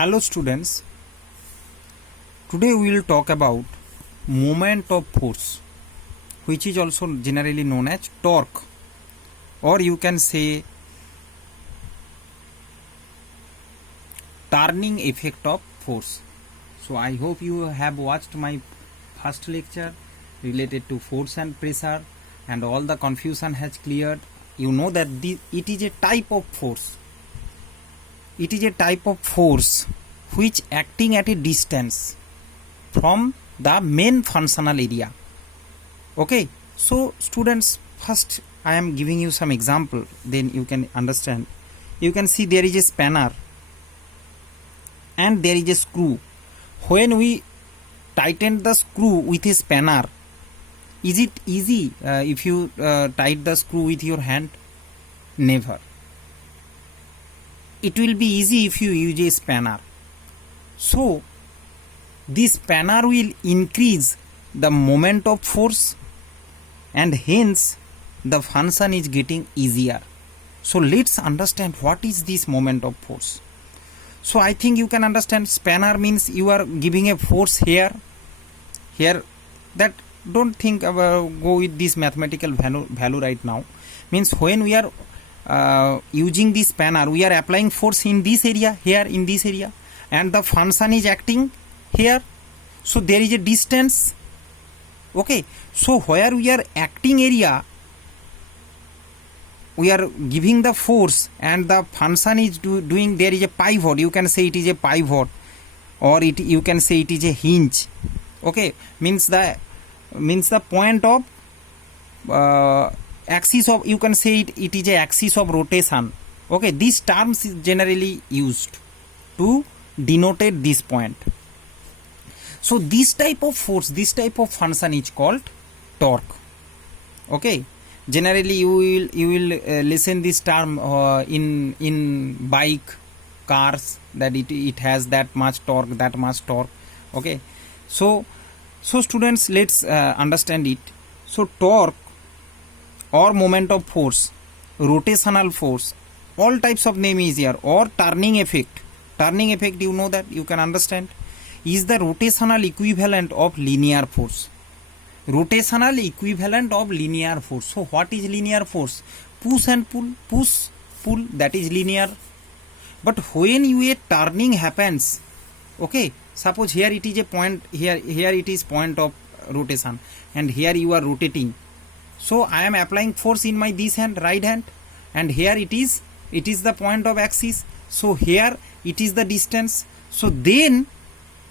Hello students, today we will talk about moment of force, which is also generally known as torque, or you can say turning effect of force. So I hope you have watched my first lecture related to force and pressure, and all the confusion has cleared. You know that it is a type of force. It is a type of force which acting at a distance from the main functional area. Okay, so students, first I am giving you some example, then you can understand. You can see there is a spanner and there is a screw. When we tighten the screw with a spanner, is it easy if you tight the screw with your hand? Never. It will be easy if you use a spanner. So this spanner will increase the moment of force and hence the function is getting easier. So let's understand what is this moment of force. So I think you can understand spanner means you are giving a force here, that don't think about go with this mathematical value right now. Means when we are using this spanner, we are applying force in this area, here in this area, and the function is acting here. So there is a distance. Okay, so where we are acting area, we are giving the force and the function is doing, there is a pivot. You can say it is a pivot, or you can say it is a hinge. Okay, means the point of axis of, you can say it is a axis of rotation. Okay, these terms is generally used to denote this point. So this type of force, this type of function is called torque. Okay, generally you will listen this term in bike, cars, that it has that much torque, that much torque. Okay, so students, let's understand it. So torque or moment of force, rotational force, all types of name is here, or turning effect. Turning effect, you know that, you can understand, is the rotational equivalent of linear force. Rotational equivalent of linear force. So what is linear force? Push and pull, push, pull, that is linear. But when a turning happens, okay, suppose here it is a point, here it is point of rotation, and here you are rotating. So I am applying force in my this hand, right hand, and here it is the point of axis. So here it is the distance. So then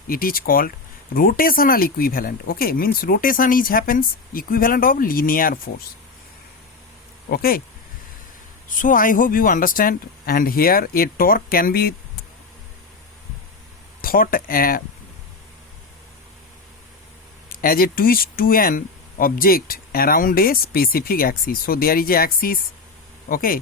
it is called rotational equivalent. Okay, means rotation is happens equivalent of linear force. Okay, so I hope you understand. And here a torque can be thought as a twist to an object around a specific axis. So there is a axis, okay,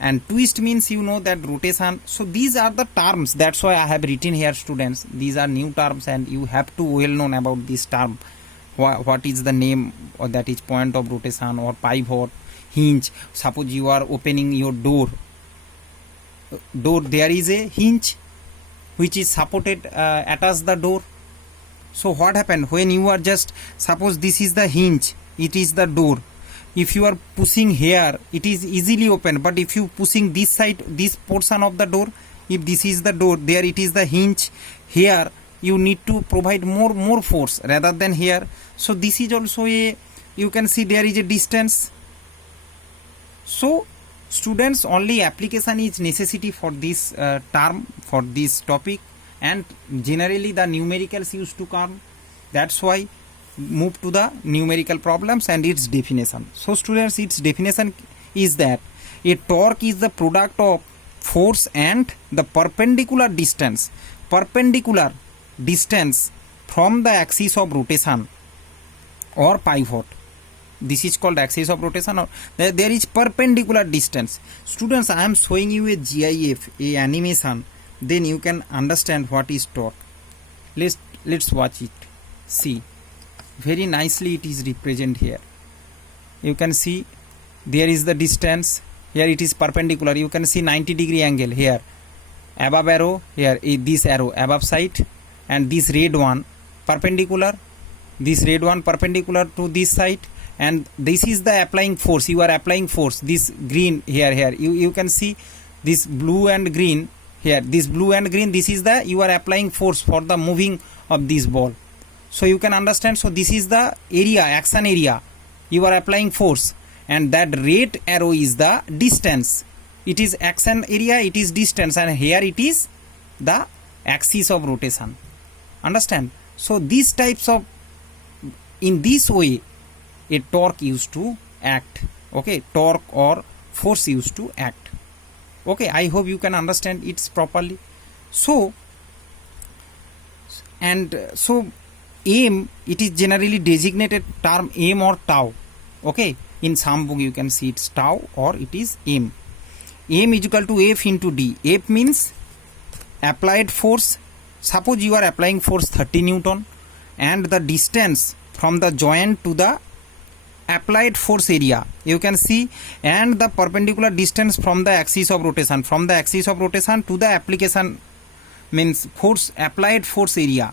and twist means, you know, that rotation. So these are the terms, that's why I have written here, students. These are new terms and you have to well known about this term. What is the name, or that is point of rotation, or pivot, hinge. Suppose you are opening your door, there is a hinge which is supported attached the door. So what happened when you are just, suppose this is the hinge, it is the door. If you are pushing here, it is easily open, but if you pushing this side, this portion of the door, if this is the door, there it is the hinge, here you need to provide more force rather than here. So this is also a, you can see there is a distance. So students, only application is necessity for this term, for this topic, and generally the numericals used to come. That's why move to the numerical problems and its definition. So students, its definition is that a torque is the product of force and the perpendicular distance from the axis of rotation or pivot. This is called axis of rotation, or there is perpendicular distance. Students, I am showing you a GIF, a animation, then you can understand what is torque. Let's watch it. See, very nicely it is represented here. You can see there is the distance, here it is perpendicular, you can see 90 degree angle here, above arrow here, this arrow above side, and this red one perpendicular, this red one perpendicular to this side, and this is the applying force. You are applying force. This green here you can see this blue and green here, this blue and green, this is the, you are applying force for the moving of this ball. So you can understand. So this is the area, action area, you are applying force, and that red arrow is the distance. It is action area, it is distance, and here it is the axis of rotation. Understand? So these types of, in this way a torque used to act. Okay, torque or force used to act. Okay, I hope you can understand it properly. So m, it is generally designated term m or tau. Okay, in some book you can see it's tau or it is m. M is equal to F into D. F means applied force. Suppose you are applying force 30 Newton, and the distance from the joint to the applied force area you can see, and the perpendicular distance from the axis of rotation, from the axis of rotation to the application means force, applied force area,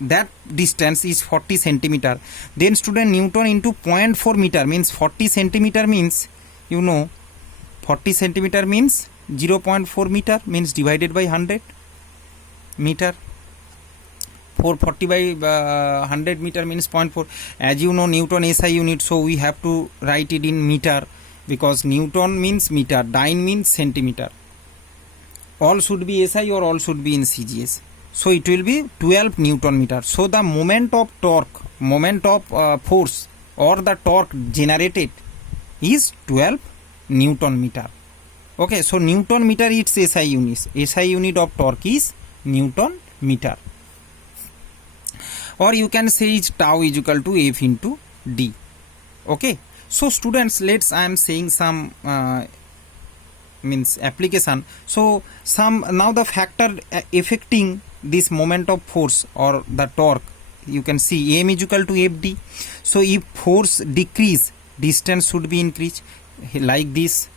that distance is 40 centimeter. Then student, Newton into 0.4 meter means 40 centimeter means, you know, 40 centimeter means 0.4 meter means divided by 100 meter. 440 by 100 meter means 0.4. As you know, Newton SI unit, so we have to write it in meter, because Newton means meter, dyne means centimeter. All should be SI or all should be in CGS. So it will be 12 Newton meter. So the moment of torque, moment of force or the torque generated is 12 Newton meter. Okay, so Newton meter its SI unit. SI unit of torque is Newton meter. Or you can say is tau is equal to F into D. Okay, so students, let's, I am saying some means application. So some, now the factor affecting this moment of force or the torque, you can see M is equal to FD. So if force decrease, distance should be increased, like this.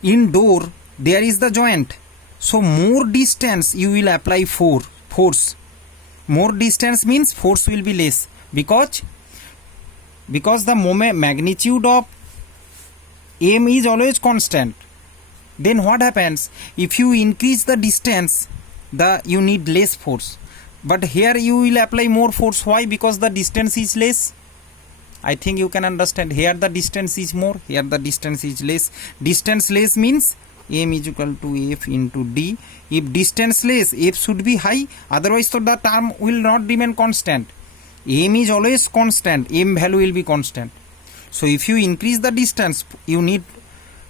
In door there is the joint, so more distance you will apply force. More distance means force will be less, because the moment magnitude of M is always constant. Then what happens, if you increase the distance, you need less force, but here you will apply more force. Why? Because the distance is less. I think you can understand. Here the distance is more, here the distance is less. Distance less means M is equal to F into D. If distance less, F should be high, otherwise so the term will not remain constant. M is always constant, M value will be constant. So if you increase the distance, you need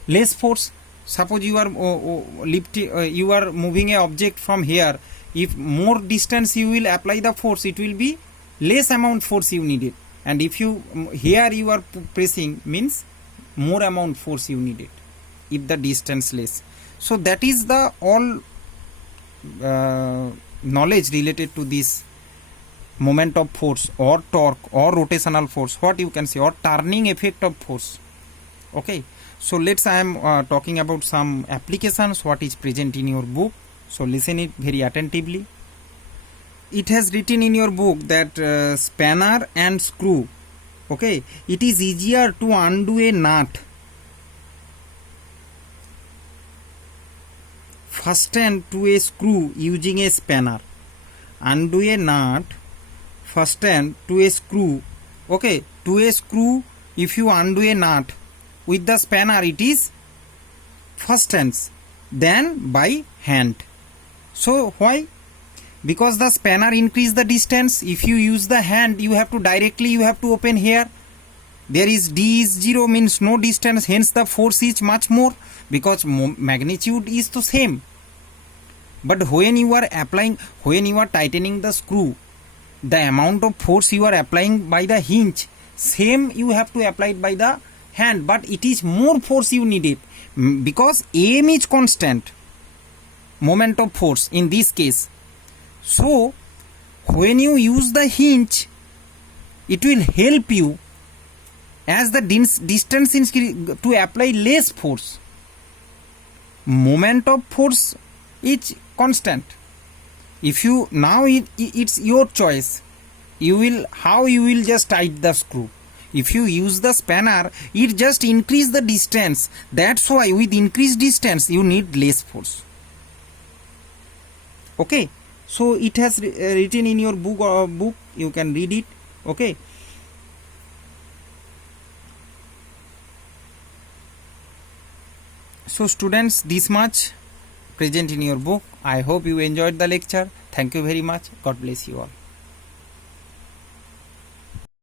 less force. Suppose you are you are moving a object from here. If more distance you will apply the force, it will be less amount force you needed. And if you here you are pressing, means more amount force you needed if the distance less. So that is the all knowledge related to this moment of force or torque or rotational force, what you can say, or turning effect of force. Okay, so let's, I am talking about some applications what is present in your book. So listen it very attentively. It has written in your book that spanner and screw. Okay, it is easier to undo a nut fastened to a screw using a spanner. Undo a nut fastened to a screw. Okay, to a screw, if you undo a nut with the spanner, it is fastened than by hand. So why? Because the spanner increase the distance. If you use the hand, you have to directly, you have to open here. There is D is 0 means no distance, hence the force is much more, because magnitude is the same. But when you are applying, when you are tightening the screw, the amount of force you are applying by the hinge, same you have to apply it by the hand, but it is more force you need it, because M is constant, moment of force in this case. So when you use the hinge, it will help you as the distance increase to apply less force. Moment of force is constant. If you now it's your choice, you will how you will just tight the screw. If you use the spanner, it just increase the distance. That's why with increased distance you need less force. Okay, so it has written in your book, you can read it. Okay, so students, this much present in your book. I hope you enjoyed the lecture. Thank you very much. God bless you all.